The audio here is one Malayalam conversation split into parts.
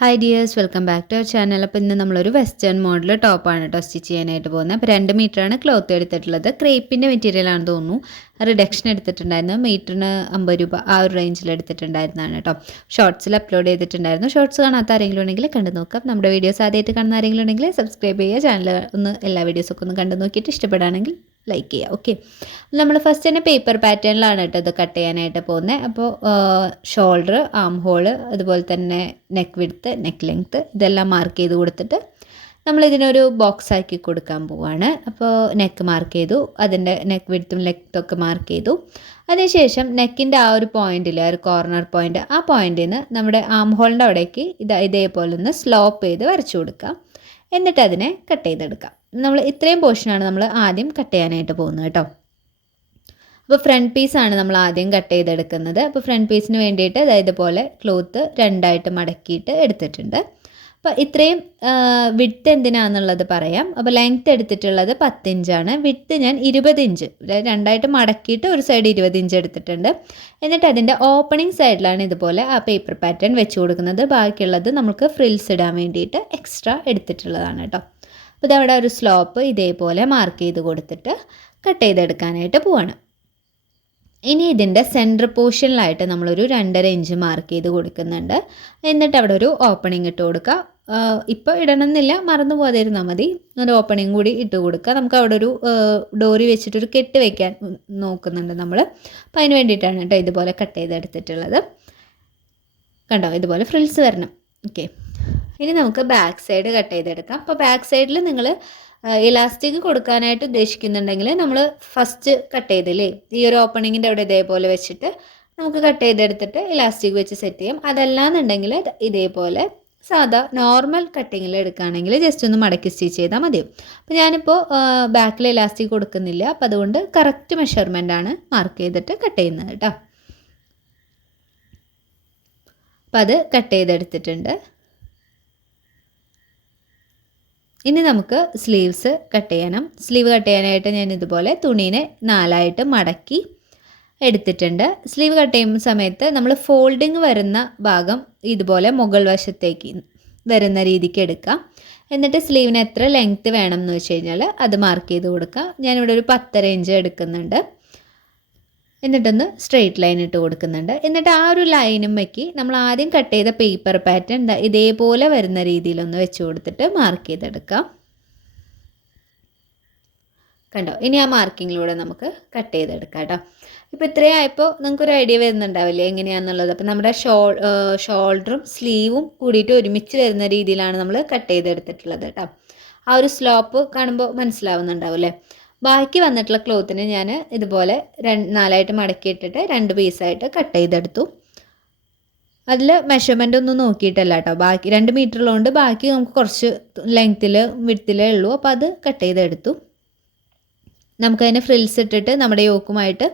Hi dears, welcome back to our channel. അപ്പോൾ ഇന്ന് നമ്മളൊരു വെസ്റ്റേൺ മോഡൽ ടോപ്പാണ് കേട്ടോ സ്റ്റിച്ച് ചെയ്യാനായിട്ട് പോകുന്നത്. അപ്പോൾ 2 മീറ്ററാണ് ക്ലോത്ത് എടുത്തിട്ടുള്ളത്. ക്രേപ്പിൻ്റെ മെറ്റീരിയലാണെന്ന് തോന്നുന്നു. റിഡക്ഷൻ എടുത്തിട്ടുണ്ടായിരുന്നു. മീറ്ററിന് 50 രൂപ ആ ഒരു റേഞ്ചിൽ എടുത്തിട്ടുണ്ടായിരുന്നതാണ് കേട്ടോ. ഷോർട്സിൽ അപ്ലോഡ് ചെയ്തിട്ടുണ്ടായിരുന്നു. ഷോർട്സ് കാണാത്ത ആരെങ്കിലും ഉണ്ടെങ്കിൽ കണ്ടു നോക്കാം. നമ്മുടെ വീഡിയോസ് ആദ്യമായിട്ട് കാണുന്ന ആരെങ്കിലും ഉണ്ടെങ്കിൽ സബ്സ്ക്രൈബ് ചെയ്യുക. ചാനൽ ഒന്ന് എല്ലാ വീഡിയോസൊക്കെ ഒന്ന് കണ്ടു നോക്കിയിട്ട് ഇഷ്ടപ്പെടുകയാണെങ്കിൽ ലൈക്ക് ചെയ്യുക. ഓക്കെ, നമ്മൾ ഫസ്റ്റ് തന്നെ പേപ്പർ പാറ്റേണിലാണ് കേട്ടോ ഇത് കട്ട് ചെയ്യാനായിട്ട് പോകുന്നത്. അപ്പോൾ ഷോൾഡർ, ആം ഹോള്, അതുപോലെ തന്നെ നെക്ക് വിഡ്ത്ത്, നെക്ക് ലെങ്ത്ത് ഇതെല്ലാം മാർക്ക് ചെയ്ത് കൊടുത്തിട്ട് നമ്മളിതിനൊരു ബോക്സ് ആക്കി കൊടുക്കാൻ പോവുകയാണ്. അപ്പോൾ നെക്ക് മാർക്ക് ചെയ്തു, അതിൻ്റെ നെക്ക് വിഡ്ത്തും ലെങ്ത്തൊക്കെ മാർക്ക് ചെയ്തു. അതിനുശേഷം നെക്കിൻ്റെ ആ ഒരു പോയിന്റിൽ, ആ ഒരു കോർണർ പോയിന്റ്, ആ പോയിന്റിൽ നിന്ന് നമ്മുടെ ആം ഹോളിൻ്റെ അവിടേക്ക് ഇതേപോലെ ഒന്ന് സ്ലോപ്പ് ചെയ്ത് വരച്ചു കൊടുക്കാം. എന്നിട്ട് അതിനെ കട്ട് ചെയ്തെടുക്കാം. നമ്മൾ ഇത്രയും പോർഷനാണ് നമ്മൾ ആദ്യം കട്ട് ചെയ്യാനായിട്ട് പോകുന്നത് കേട്ടോ. അപ്പോൾ ഫ്രണ്ട് പീസാണ് നമ്മൾ ആദ്യം കട്ട് ചെയ്തെടുക്കുന്നത്. അപ്പോൾ ഫ്രണ്ട് പീസിന് വേണ്ടിയിട്ട് അതായത് പോലെ ക്ലോത്ത് രണ്ടായിട്ട് മടക്കിയിട്ട് എടുത്തിട്ടുണ്ട്. അപ്പോൾ ഇത്രയും വിഡ്ത്ത് എന്തിനാണെന്നുള്ളത് പറയാം. അപ്പോൾ ലെങ്ത്ത് എടുത്തിട്ടുള്ളത് 10 ഇഞ്ചാണ്. വിഡ്ത്ത് ഞാൻ 20 ഇഞ്ച് രണ്ടായിട്ട് മടക്കിയിട്ട് ഒരു സൈഡ് 20 ഇഞ്ച് എടുത്തിട്ടുണ്ട്. എന്നിട്ട് അതിൻ്റെ ഓപ്പണിംഗ് സൈഡിലാണ് ഇതുപോലെ ആ പേപ്പർ പാറ്റേൺ വെച്ച് കൊടുക്കുന്നത്. ബാക്കിയുള്ളത് നമുക്ക് ഫ്രിൽസ് ഇടാൻ വേണ്ടിയിട്ട് എക്സ്ട്രാ എടുത്തിട്ടുള്ളതാണ് കേട്ടോ. അപ്പോൾ ഇതവിടെ ഒരു സ്ലോപ്പ് ഇതേപോലെ മാർക്ക് ചെയ്ത് കൊടുത്തിട്ട് കട്ട് ചെയ്തെടുക്കാനായിട്ട് പോവാണ്. ഇനി ഇതിൻ്റെ സെൻറ്റർ പോർഷനിലായിട്ട് നമ്മളൊരു 2.5 ഇഞ്ച് മാർക്ക് ചെയ്ത് കൊടുക്കുന്നുണ്ട്. എന്നിട്ട് അവിടെ ഒരു ഓപ്പണിംഗ് ഇട്ട് കൊടുക്കുക. ഇപ്പോൾ ഇടണമെന്നില്ല, മറന്നു പോകാതിരുന്നാൽ മതി. ഒരു ഓപ്പണിംഗ് കൂടി ഇട്ട് കൊടുക്കുക. നമുക്ക് അവിടെ ഒരു ഡോറി വെച്ചിട്ടൊരു കെട്ട് വയ്ക്കാൻ നോക്കുന്നുണ്ട് നമ്മൾ. അപ്പോൾ അതിന് വേണ്ടിയിട്ടാണ് കേട്ടോ ഇതുപോലെ കട്ട് ചെയ്തെടുത്തിട്ടുള്ളത്. കണ്ടോ, ഇതുപോലെ ഫ്രിൽസ് വരണം. ഓക്കെ, ഇനി നമുക്ക് ബാക്ക് സൈഡ് കട്ട് ചെയ്തെടുക്കാം. അപ്പോൾ ബാക്ക് സൈഡിൽ നിങ്ങൾ ഇലാസ്റ്റിക് കൊടുക്കാനായിട്ട് ഉദ്ദേശിക്കുന്നുണ്ടെങ്കിൽ നമ്മൾ ഫസ്റ്റ് കട്ട് ചെയ്തില്ലേ ഈ ഒരു ഓപ്പണിങ്ങിൻ്റെ അവിടെ ഇതേപോലെ വെച്ചിട്ട് നമുക്ക് കട്ട് ചെയ്തെടുത്തിട്ട് ഇലാസ്റ്റിക് വെച്ച് സെറ്റ് ചെയ്യാം. അതല്ലാന്നുണ്ടെങ്കിൽ ഇതേപോലെ സാധാ നോർമൽ കട്ടിങ്ങിൽ എടുക്കുകയാണെങ്കിൽ ജസ്റ്റ് ഒന്ന് മടക്കി സ്റ്റിച്ച് ചെയ്താൽ മതി. അപ്പോൾ ഞാനിപ്പോൾ ബാക്കിൽ ഇലാസ്റ്റിക് കൊടുക്കുന്നില്ല. അപ്പോൾ അതുകൊണ്ട് കറക്റ്റ് മെഷർമെൻ്റാണ് മാർക്ക് ചെയ്തിട്ട് കട്ട് ചെയ്യുന്നത് കേട്ടോ. അപ്പോൾ അത് കട്ട് ചെയ്തെടുത്തിട്ടുണ്ട്. ഇനി നമുക്ക് സ്ലീവ്സ് കട്ട് ചെയ്യണം. സ്ലീവ് കട്ട് ചെയ്യാനായിട്ട് ഞാൻ ഇതുപോലെ തുണീനെ 4ആയിട്ട് മടക്കി എടുത്തിട്ടുണ്ട്. സ്ലീവ് കട്ട് ചെയ്യുന്ന സമയത്ത് നമ്മൾ ഫോൾഡിങ് വരുന്ന ഭാഗം ഇതുപോലെ മുകൾ വശത്തേക്ക് വരുന്ന രീതിക്ക് എടുക്കാം. എന്നിട്ട് സ്ലീവിന് എത്ര ലെങ്ത്ത് വേണം എന്ന് വെച്ച് കഴിഞ്ഞാൽ അത് മാർക്ക് ചെയ്ത് കൊടുക്കാം. ഞാനിവിടെ ഒരു 10.5 ഇഞ്ച് എടുക്കുന്നുണ്ട്. എന്നിട്ടൊന്ന് സ്ട്രെയിറ്റ് ലൈൻ ഇട്ട് കൊടുക്കുന്നുണ്ട്. എന്നിട്ട് ആ ഒരു ലൈനും വെക്കി നമ്മൾ ആദ്യം കട്ട് ചെയ്ത പേപ്പർ പാറ്റേൺ ഇതേപോലെ വരുന്ന രീതിയിലൊന്ന് വെച്ച് കൊടുത്തിട്ട് മാർക്ക് ചെയ്തെടുക്കാം. കണ്ടോ, ഇനി ആ മാർക്കിങ്ങിലൂടെ നമുക്ക് കട്ട് ചെയ്തെടുക്കാം കേട്ടോ. ഇപ്പോൾ ഇത്രയായപ്പോൾ നിങ്ങൾക്കൊരു ഐഡിയ വരുന്നുണ്ടാവില്ലേ എങ്ങനെയാണെന്നുള്ളത്. അപ്പോൾ നമ്മുടെ ഷോൾഡറും സ്ലീവും കൂടിയിട്ട് ഒരുമിച്ച് വരുന്ന രീതിയിലാണ് നമ്മൾ കട്ട് ചെയ്തെടുത്തിട്ടുള്ളത് കേട്ടോ. ആ ഒരു സ്ലോപ്പ് കാണുമ്പോൾ മനസ്സിലാവുന്നുണ്ടാവും. ബാക്കി വന്നിട്ടുള്ള ക്ലോത്തിനെ ഞാൻ ഇതുപോലെ 4ആയിട്ട് മടക്കിയിട്ടിട്ട് 2 പീസായിട്ട് കട്ട് ചെയ്തെടുത്തു. അതിൽ മെഷർമെൻ്റ് ഒന്നും നോക്കിയിട്ടല്ല കേട്ടോ. ബാക്കി 2 മീറ്ററുള്ളതുകൊണ്ട് ബാക്കി നമുക്ക് കുറച്ച് ലെങ്ത്തിൽ വിഡ്ത്തിലേ ഉള്ളൂ. അപ്പോൾ അത് കട്ട് ചെയ്തെടുത്തു. നമുക്കതിന് ഫ്രിൽസ് ഇട്ടിട്ട് നമ്മുടെ യോക്കുമായിട്ട്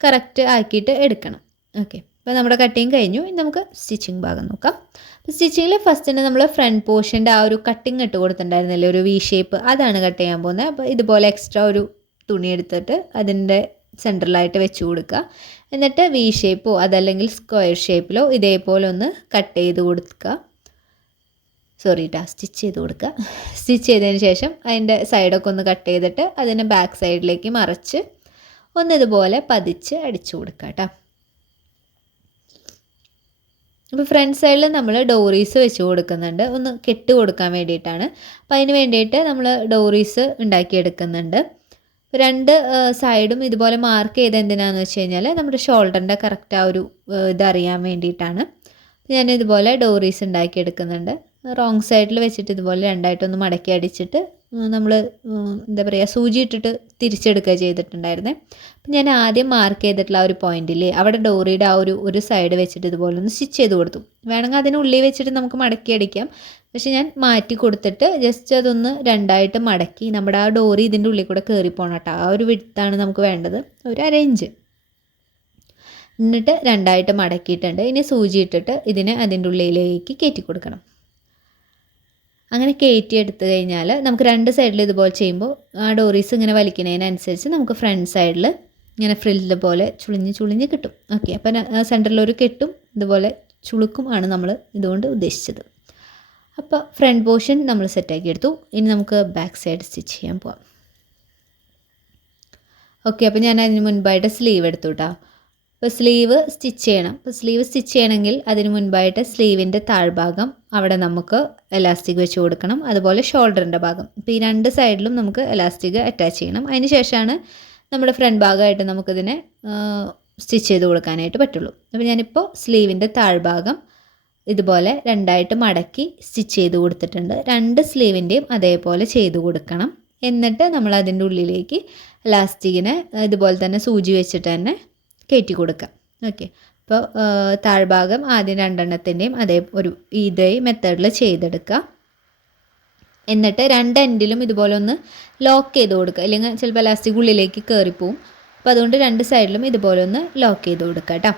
കറക്റ്റ് ആക്കിയിട്ട് എടുക്കണം. ഓക്കെ, അപ്പോൾ നമ്മുടെ കട്ടിങ് കഴിഞ്ഞു. ഇനി നമുക്ക് സ്റ്റിച്ചിങ് ഭാഗം നോക്കാം. അപ്പോൾ സ്റ്റിച്ചിങ്ങിൽ ഫസ്റ്റ് തന്നെ നമ്മൾ ഫ്രണ്ട് പോർഷൻ്റെ ആ ഒരു കട്ടിങ് ഇട്ട് കൊടുത്തിട്ടുണ്ടായിരുന്നില്ലേ, ഒരു വി ഷേപ്പ്, അതാണ് കട്ട് ചെയ്യാൻ പോകുന്നത്. അപ്പോൾ ഇതുപോലെ എക്സ്ട്രാ ഒരു തുണി എടുത്തിട്ട് അതിൻ്റെ സെൻറ്ററിലായിട്ട് വെച്ച് കൊടുക്കുക. എന്നിട്ട് വി ഷേപ്പോ അതല്ലെങ്കിൽ സ്ക്വയർ ഷേപ്പിലോ ഇതേപോലെ ഒന്ന് കട്ട് ചെയ്ത് കൊടുക്കുക. സ്റ്റിച്ച് ചെയ്ത് കൊടുക്കുക. സ്റ്റിച്ച് ചെയ്തതിന് ശേഷം അതിൻ്റെ സൈഡൊക്കെ ഒന്ന് കട്ട് ചെയ്തിട്ട് അതിനെ ബാക്ക് സൈഡിലേക്ക് മറിച്ച് ഒന്നിതുപോലെ പതിച്ച് അടിച്ചു കൊടുക്കുക കേട്ടോ. അപ്പോൾ ഫ്രണ്ട് സൈഡിൽ നമ്മൾ ഡോറീസ് വെച്ച് കൊടുക്കുന്നുണ്ട്, ഒന്ന് കെട്ട് കൊടുക്കാൻ വേണ്ടിയിട്ടാണ്. അപ്പോൾ അതിന് വേണ്ടിയിട്ട് നമ്മൾ ഡോറീസ് ഉണ്ടാക്കിയെടുക്കുന്നുണ്ട്. 2 സൈഡും ഇതുപോലെ മാർക്ക് ചെയ്ത് എന്തിനാണെന്ന് വെച്ച് കഴിഞ്ഞാൽ നമ്മുടെ ഷോൾഡറിൻ്റെ കറക്റ്റ് ആ ഒരു ഇതറിയാൻ വേണ്ടിയിട്ടാണ്. ഞാൻ ഇതുപോലെ ഡോറീസ് ഉണ്ടാക്കിയെടുക്കുന്നുണ്ട്. റോങ് സൈഡിൽ വെച്ചിട്ട് ഇതുപോലെ 2ആയിട്ടൊന്ന് മടക്കി അടിച്ചിട്ട് നമ്മൾ എന്താ പറയുക സൂചി ഇട്ടിട്ട് തിരിച്ചെടുക്കുക ചെയ്തിട്ടുണ്ടായിരുന്നേ. അപ്പം ഞാൻ ആദ്യം മാർക്ക് ചെയ്തിട്ടുള്ള ആ ഒരു പോയിന്റില്ലേ അവിടെ ഡോറിയുടെ ആ ഒരു സൈഡ് വെച്ചിട്ട് ഇതുപോലെ ഒന്ന് സ്റ്റിച്ച് ചെയ്ത് കൊടുത്തു. വേണമെങ്കിൽ അതിനുള്ളിൽ വെച്ചിട്ട് നമുക്ക് മടക്കി അടിക്കാം. പക്ഷെ ഞാൻ മാറ്റി കൊടുത്തിട്ട് ജസ്റ്റ് അതൊന്ന് 2ആയിട്ട് മടക്കി നമ്മുടെ ആ ഡോറി ഇതിൻ്റെ ഉള്ളിൽ കൂടെ കയറി പോകണം കേട്ടോ. ആ ഒരു വിഡ്ത്താണ് നമുക്ക് വേണ്ടത്, ഒരു 1/2 ഇഞ്ച്. എന്നിട്ട് 2ആയിട്ട് മടക്കിയിട്ടുണ്ട്. ഇനി സൂചി ഇട്ടിട്ട് ഇതിനെ അതിൻ്റെ ഉള്ളിലേക്ക് കയറ്റി കൊടുക്കണം. അങ്ങനെ കയറ്റി എടുത്തു കഴിഞ്ഞാൽ നമുക്ക് 2 സൈഡിൽ ഇതുപോലെ ചെയ്യുമ്പോൾ ആ ഡോറീസ് ഇങ്ങനെ വലിക്കുന്നതിനനുസരിച്ച് നമുക്ക് ഫ്രണ്ട് സൈഡിൽ ഇങ്ങനെ ഫ്രില്ല് പോലെ ചുളിഞ്ഞ് കിട്ടും. ഓക്കെ, അപ്പം സെൻറ്ററിലൊരു കെട്ടും ഇതുപോലെ ചുളുക്കും ആണ് നമ്മൾ ഇതുകൊണ്ട് ഉദ്ദേശിച്ചത്. അപ്പോൾ ഫ്രണ്ട് പോർഷൻ നമ്മൾ സെറ്റാക്കി എടുത്തു. ഇനി നമുക്ക് ബാക്ക് സൈഡ് സ്റ്റിച്ച് ചെയ്യാൻ പോവാം. ഓക്കെ, അപ്പോൾ ഞാൻ അതിന് മുൻപായിട്ട് സ്ലീവ് എടുത്തു കേട്ടോ. അപ്പോൾ സ്ലീവ് സ്റ്റിച്ച് ചെയ്യണം. അപ്പോൾ സ്ലീവ് സ്റ്റിച്ച് ചെയ്യണമെങ്കിൽ അതിന് മുൻപായിട്ട് സ്ലീവിൻ്റെ താഴ്ഭാഗം അവിടെ നമുക്ക് എലാസ്റ്റിക് വെച്ച് കൊടുക്കണം. അതുപോലെ ഷോൾഡറിൻ്റെ ഭാഗം. ഇപ്പോൾ ഈ രണ്ട് സൈഡിലും നമുക്ക് എലാസ്റ്റിക് അറ്റാച്ച് ചെയ്യണം. അതിന് ശേഷമാണ് നമ്മുടെ ഫ്രണ്ട് ഭാഗമായിട്ട് നമുക്കിതിനെ സ്റ്റിച്ച് ചെയ്ത് കൊടുക്കാനായിട്ട് പറ്റുള്ളൂ. അപ്പോൾ ഞാനിപ്പോൾ സ്ലീവിൻ്റെ താഴ്ഭാഗം ഇതുപോലെ രണ്ടായിട്ട് മടക്കി സ്റ്റിച്ച് ചെയ്ത് കൊടുത്തിട്ടുണ്ട്. രണ്ട് സ്ലീവിൻ്റെയും അതേപോലെ ചെയ്ത് കൊടുക്കണം. എന്നിട്ട് നമ്മൾ അതിൻ്റെ ഉള്ളിലേക്ക് എലാസ്റ്റിക്കിനെ ഇതുപോലെ തന്നെ സൂചി വെച്ചിട്ട് തന്നെ കയറ്റി കൊടുക്കാം. ഓക്കെ, അപ്പോൾ താഴ്ഭാഗം ആദ്യം രണ്ടെണ്ണത്തിൻ്റെയും ഇതേ മെത്തേഡിൽ ചെയ്തെടുക്കുക. എന്നിട്ട് രണ്ട് എൻഡിലും ഇതുപോലെ ഒന്ന് ലോക്ക് ചെയ്ത് കൊടുക്കുക. അല്ലെങ്കിൽ ചിലപ്പോൾ എലാസ്റ്റിക് ഉള്ളിലേക്ക് കയറിപ്പോവും. അപ്പോൾ അതുകൊണ്ട് രണ്ട് സൈഡിലും ഇതുപോലെ ഒന്ന് ലോക്ക് ചെയ്ത് കൊടുക്കുക കേട്ടോ.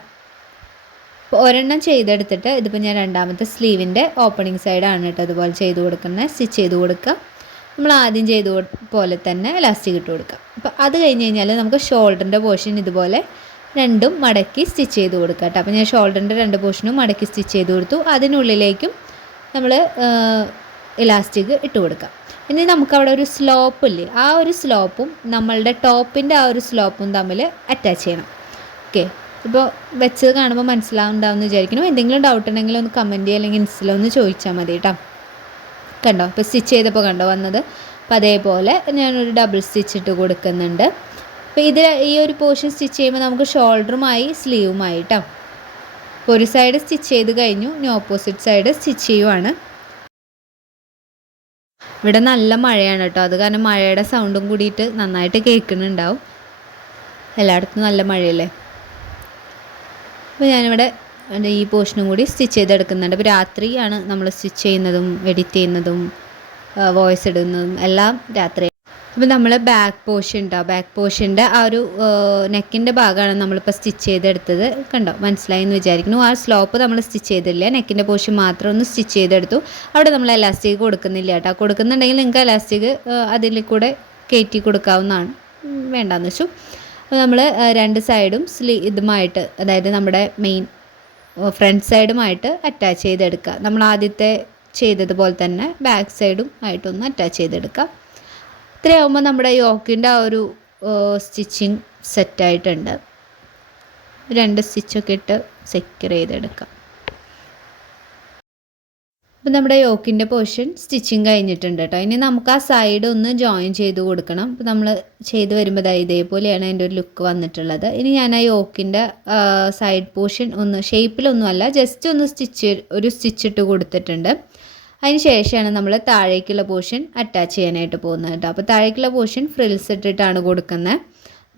അപ്പോൾ ഒരെണ്ണം ചെയ്തെടുത്തിട്ട് ഇതിപ്പോൾ ഞാൻ രണ്ടാമത്തെ സ്ലീവിൻ്റെ ഓപ്പണിംഗ് സൈഡാണ് കേട്ടോ അതുപോലെ ചെയ്ത് കൊടുക്കുന്നത്. സ്റ്റിച്ച് ചെയ്ത് കൊടുക്കുക. നമ്മൾ ആദ്യം ചെയ്ത പോലെ തന്നെ എലാസ്റ്റിക് ഇട്ട് കൊടുക്കുക. അപ്പോൾ അത് കഴിഞ്ഞ് കഴിഞ്ഞാൽ നമുക്ക് ഷോൾഡറിൻ്റെ പോർഷൻ ഇതുപോലെ രണ്ടും മടക്കി സ്റ്റിച്ച് ചെയ്ത് കൊടുക്കുക കേട്ടോ. അപ്പോൾ ഞാൻ ഷോൾഡറിൻ്റെ രണ്ട് പോർഷനും മടക്കി സ്റ്റിച്ച് ചെയ്ത് കൊടുത്തു. അതിനുള്ളിലേക്കും നമ്മൾ എലാസ്റ്റിക് ഇട്ട് കൊടുക്കുക. ഇനി നമുക്കവിടെ ഒരു സ്ലോപ്പ് ഇല്ലേ, ആ ഒരു സ്ലോപ്പും നമ്മളുടെ ടോപ്പിൻ്റെ ആ ഒരു സ്ലോപ്പും തമ്മിൽ അറ്റാച്ച് ചെയ്യണം. ഓക്കെ, ഇപ്പോൾ വെച്ചത് കാണുമ്പോൾ മനസ്സിലാവുന്നുണ്ടാവുമെന്ന് വിചാരിക്കുന്നു. എന്തെങ്കിലും ഡൗട്ട് ഉണ്ടെങ്കിൽ ഒന്ന് കമൻറ്റ് ചെയ്യുക, അല്ലെങ്കിൽ ഇൻസ്റ്റയിലൊന്ന് ചോദിച്ചാൽ മതി കേട്ടോ. കണ്ടോ, ഇപ്പോൾ സ്റ്റിച്ച് ചെയ്തപ്പോൾ കണ്ടോ വന്നത്. അപ്പോൾ അതേപോലെ ഞാനൊരു ഡബിൾ സ്റ്റിച്ച് ഇട്ട് കൊടുക്കുന്നുണ്ട്. അപ്പോൾ ഈ ഒരു പോർഷൻ സ്റ്റിച്ച് ചെയ്യുമ്പോൾ നമുക്ക് ഷോൾഡറുമായി സ്ലീവുമായി കേട്ടോ. അപ്പോൾ ഒരു സൈഡ് സ്റ്റിച്ച് ചെയ്ത് കഴിഞ്ഞു, ഇനി ഓപ്പോസിറ്റ് സൈഡ് സ്റ്റിച്ച് ചെയ്യുവാണ്. ഇവിടെ നല്ല മഴയാണ് കേട്ടോ. അത് കാരണം മഴയുടെ സൗണ്ടും കൂടിയിട്ട് നന്നായിട്ട് കേൾക്കുന്നുണ്ടാവും. എല്ലായിടത്തും നല്ല മഴയല്ലേ. അപ്പോൾ ഞാനിവിടെ ഈ പോർഷനും കൂടി സ്റ്റിച്ച് ചെയ്തെടുക്കുന്നുണ്ട്. ഇപ്പോൾ രാത്രിയാണ് നമ്മൾ സ്റ്റിച്ച് ചെയ്യുന്നതും എഡിറ്റ് ചെയ്യുന്നതും വോയിസ് ഇടുന്നതും എല്ലാം രാത്രി. അപ്പോൾ നമ്മൾ ബാക്ക് പോർഷൻ്റെ ആ ഒരു നെക്കിൻ്റെ ഭാഗമാണ് നമ്മളിപ്പോൾ സ്റ്റിച്ച് ചെയ്തെടുത്തത്. കണ്ടോ, മനസ്സിലായി എന്ന് വിചാരിക്കുന്നു. ആ സ്ലോപ്പ് നമ്മൾ സ്റ്റിച്ച് ചെയ്തില്ല, നെക്കിൻ്റെ പോർഷൻ മാത്രം ഒന്ന് സ്റ്റിച്ച് ചെയ്തെടുത്തു. അവിടെ നമ്മൾ എലാസ്റ്റിക് കൊടുക്കുന്നില്ല കേട്ടോ. കൊടുക്കുന്നുണ്ടെങ്കിൽ നിങ്ങൾക്ക് എലാസ്റ്റിക് അതിൽ കൂടെ കയറ്റി കൊടുക്കാവുന്നതാണ്. വേണ്ടാന്ന് വെച്ചു. അപ്പോൾ നമ്മൾ രണ്ട് സൈഡും ഇതുമായിട്ട്, അതായത് നമ്മുടെ മെയിൻ ഫ്രണ്ട് സൈഡുമായിട്ട് അറ്റാച്ച് ചെയ്തെടുക്കുക. നമ്മൾ ആദ്യത്തെ ചെയ്തതുപോലെ തന്നെ ബാക്ക് സൈഡും ആയിട്ടൊന്ന് അറ്റാച്ച് ചെയ്തെടുക്കാം. ഇത്രയാകുമ്പോൾ നമ്മുടെ യോക്കിൻ്റെ ആ ഒരു സ്റ്റിച്ചിങ് സെറ്റായിട്ടുണ്ട്. രണ്ട് സ്റ്റിച്ചൊക്കെ ഇട്ട് സെക്യൂർ ചെയ്തെടുക്കാം. അപ്പോൾ നമ്മുടെ യോക്കിൻ്റെ പോർഷൻ സ്റ്റിച്ചിങ് കഴിഞ്ഞിട്ടുണ്ട് കേട്ടോ. ഇനി നമുക്ക് ആ സൈഡ് ഒന്ന് ജോയിൻ ചെയ്ത് കൊടുക്കണം. അപ്പോൾ നമ്മൾ ചെയ്ത് വരുമ്പോൾ ഇതേപോലെയാണ് അതിൻ്റെ ഒരു ലുക്ക് വന്നിട്ടുള്ളത്. ഇനി ഞാൻ ആ യോക്കിൻ്റെ സൈഡ് പോർഷൻ ഒന്ന് ഷേപ്പിലൊന്നുമല്ല, ജസ്റ്റ് ഒന്ന് സ്റ്റിച്ച് ഇട്ട് കൊടുത്തിട്ടുണ്ട്. അതിന് ശേഷമാണ് നമ്മൾ താഴേക്കുള്ള പോർഷൻ അറ്റാച്ച് ചെയ്യാനായിട്ട് പോകുന്നത് കേട്ടോ. അപ്പോൾ താഴേക്കുള്ള പോർഷൻ ഫ്രിൽസ് ഇട്ടിട്ടാണ് കൊടുക്കുന്നത്.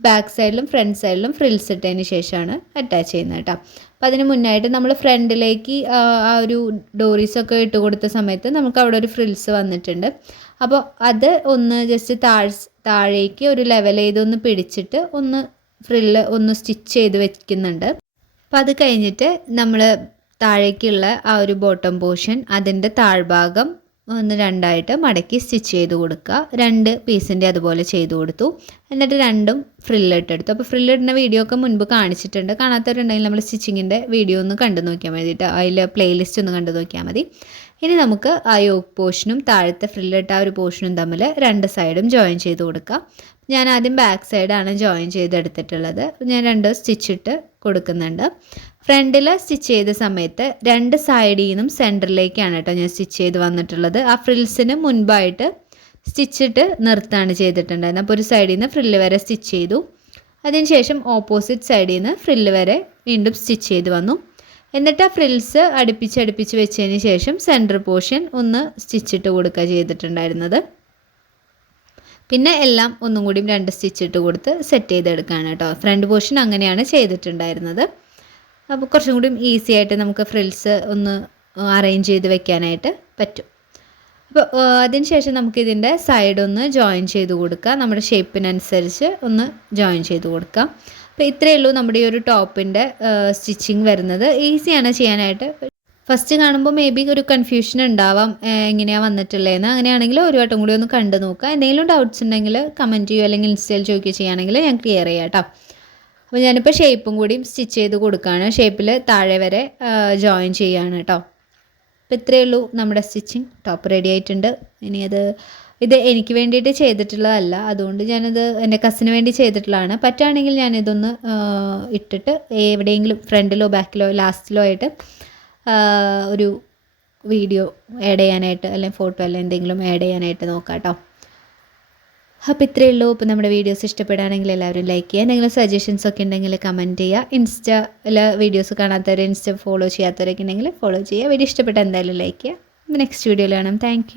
ബാക്ക് സൈഡിലും ഫ്രണ്ട് സൈഡിലും ഫ്രിൽസ് ഇട്ടതിന് ശേഷമാണ് അറ്റാച്ച് ചെയ്യുന്നത് കേട്ടോ. അപ്പോൾ അതിന് മുന്നായിട്ട് നമ്മൾ ഫ്രണ്ടിലേക്ക് ആ ഒരു ഡോറീസൊക്കെ ഇട്ട് കൊടുത്ത സമയത്ത് നമുക്ക് അവിടെ ഒരു ഫ്രിൽസ് വന്നിട്ടുണ്ട്. അപ്പോൾ അത് ഒന്ന് ജസ്റ്റ് താഴേക്ക് ഒരു ലെവൽ ചെയ്തൊന്ന് പിടിച്ചിട്ട് ഫ്രില്ല് ഒന്ന് സ്റ്റിച്ച് ചെയ്ത് വെക്കുന്നുണ്ട്. അപ്പോൾ അത് കഴിഞ്ഞിട്ട് നമ്മൾ താഴേക്കുള്ള ആ ഒരു ബോട്ടം പോർഷൻ അതിൻ്റെ താഴ്ഭാഗം ഒന്ന് രണ്ടായിട്ട് മടക്കി സ്റ്റിച്ച് ചെയ്ത് കൊടുക്കുക. രണ്ട് പീസിൻ്റെ അതുപോലെ ചെയ്ത് കൊടുത്തു. എന്നിട്ട് രണ്ടും ഫ്രില്ലിട്ടെടുത്തു. അപ്പോൾ ഫ്രില്ലിടുന്ന വീഡിയോ ഒക്കെ മുൻപ് കാണിച്ചിട്ടുണ്ട്. കാണാത്തവരുണ്ടെങ്കിൽ നമ്മൾ സ്റ്റിച്ചിങ്ങിൻ്റെ വീഡിയോ ഒന്ന് കണ്ടു നോക്കിയാൽ മതി കേട്ടോ. അതിൽ പ്ലേലിസ്റ്റ് ഒന്ന് കണ്ടു നോക്കിയാൽ മതി. ഇനി നമുക്ക് ആ യോക്ക് പോർഷനും താഴത്തെ ഫ്രില്ലിട്ട ആ ഒരു പോർഷനും തമ്മിൽ രണ്ട് സൈഡും ജോയിൻ ചെയ്ത് കൊടുക്കുക. ഞാൻ ആദ്യം ബാക്ക് സൈഡാണ് ജോയിൻ ചെയ്തെടുത്തിട്ടുള്ളത്. ഞാൻ രണ്ട് സ്റ്റിച്ചിട്ട് കൊടുക്കുന്നുണ്ട്. ഫ്രണ്ടിൽ സ്റ്റിച്ച് ചെയ്ത സമയത്ത് രണ്ട് സൈഡിൽ നിന്നും സെൻറ്ററിലേക്കാണ് കേട്ടോ ഞാൻ സ്റ്റിച്ച് ചെയ്ത് വന്നിട്ടുള്ളത്. ആ ഫ്രിൽസിന് മുൻപായിട്ട് സ്റ്റിച്ചിട്ട് നിർത്താണ് ചെയ്തിട്ടുണ്ടായിരുന്നത്. അപ്പോൾ ഒരു സൈഡിൽ നിന്ന് ഫ്രില്ല് വരെ സ്റ്റിച്ച് ചെയ്തു. അതിനുശേഷം ഓപ്പോസിറ്റ് സൈഡിൽ നിന്ന് ഫ്രില്ല് വരെ വീണ്ടും സ്റ്റിച്ച് ചെയ്ത് വന്നു. എന്നിട്ട് ആ ഫ്രിൽസ് അടുപ്പിച്ച് വെച്ചതിന് ശേഷം സെൻറ്റർ പോർഷൻ ഒന്ന് സ്റ്റിച്ചിട്ട് കൊടുക്കുക ചെയ്തിട്ടുണ്ടായിരുന്നത്. പിന്നെ എല്ലാം ഒന്നും കൂടി രണ്ട് സ്റ്റിച്ചിട്ട് കൊടുത്ത് സെറ്റ് ചെയ്തെടുക്കുകയാണ് കേട്ടോ. ഫ്രണ്ട് പോർഷൻ അങ്ങനെയാണ് ചെയ്തിട്ടുണ്ടായിരുന്നത്. അപ്പോൾ കുറച്ചും കൂടി ഈസി ആയിട്ട് നമുക്ക് ഫ്രിൽസ് ഒന്ന് അറേഞ്ച് ചെയ്ത് വെക്കാനായിട്ട് പറ്റും. അപ്പോൾ അതിനുശേഷം നമുക്കിതിൻ്റെ സൈഡ് ഒന്ന് ജോയിൻ ചെയ്ത് കൊടുക്കുക. നമ്മുടെ ഷേപ്പിനനുസരിച്ച് ഒന്ന് ജോയിൻ ചെയ്ത് കൊടുക്കാം. അപ്പോൾ ഇത്രയേ ഉള്ളൂ നമ്മുടെ ഈ ഒരു ടോപ്പിൻ്റെ സ്റ്റിച്ചിങ് വരുന്നത്. ഈസിയാണ് ചെയ്യാനായിട്ട്. ഫസ്റ്റ് കാണുമ്പോൾ മേ ബി ഒരു കൺഫ്യൂഷൻ ഉണ്ടാവാം എങ്ങനെയാണ് വന്നിട്ടുള്ളതെന്ന്. അങ്ങനെയാണെങ്കിൽ ഒരു വട്ടം കൂടി ഒന്ന് കണ്ടു നോക്കുക. എന്തെങ്കിലും ഡൗട്ട്സ് ഉണ്ടെങ്കിൽ കമൻറ്റ് ചെയ്യുക, അല്ലെങ്കിൽ ഇൻസ്റ്റയിൽ ചോദിക്കുക ചെയ്യുകയാണെങ്കിൽ ഞാൻ ക്ലിയർ ചെയ്യാം കേട്ടോ. അപ്പോൾ ഞാനിപ്പോൾ ഷേപ്പും കൂടി സ്റ്റിച്ച് ചെയ്ത് കൊടുക്കുകയാണ്. ഷേപ്പിൽ താഴെ വരെ ജോയിൻ ചെയ്യുകയാണ് കേട്ടോ. അപ്പോൾ ഇത്രയേ ഉള്ളൂ, നമ്മുടെ സ്റ്റിച്ചിങ് ടോപ്പ് റെഡി ആയിട്ടുണ്ട്. ഇനി ഇത് എനിക്ക് വേണ്ടിയിട്ട് ചെയ്തിട്ടുള്ളതല്ല, അതുകൊണ്ട് ഞാനത് എൻ്റെ കസിന് വേണ്ടി ചെയ്തിട്ടുള്ളതാണ്. പറ്റുകയാണെങ്കിൽ ഞാനിതൊന്ന് ഇട്ടിട്ട് എവിടെയെങ്കിലും ഫ്രണ്ടിലോ ബാക്കിലോ ലാസ്റ്റിലോ ആയിട്ട് ഒരു വീഡിയോ ആഡ് ചെയ്യാനായിട്ട്, അല്ലെങ്കിൽ ഫോട്ടോ അല്ലെങ്കിൽ എന്തെങ്കിലും ആഡ് ചെയ്യാനായിട്ട് നോക്കാം കേട്ടോ. അപ്പോൾ ഇത്രയേ ഉള്ളൂ. ഇപ്പോൾ നമ്മുടെ വീഡിയോസ് ഇഷ്ടപ്പെടുകയാണെങ്കിൽ എല്ലാവരും ലൈക്ക് ചെയ്യുക. എന്തെങ്കിലും സജഷൻസ് ഒക്കെ ഉണ്ടെങ്കിൽ കമൻറ്റ് ചെയ്യുക. ഇൻസ്റ്റയിൽ വീഡിയോസ് കാണാത്തവർ, ഇൻസ്റ്റ ഫോളോ ചെയ്യാത്തവരൊക്കെ ഉണ്ടെങ്കിൽ ഫോളോ ചെയ്യുക. വീഡിയോ ഇഷ്ടപ്പെട്ടാൽ എന്തായാലും ലൈക്ക് ചെയ്യുക. നെക്സ്റ്റ് വീഡിയോയിൽ കാണാം. താങ്ക്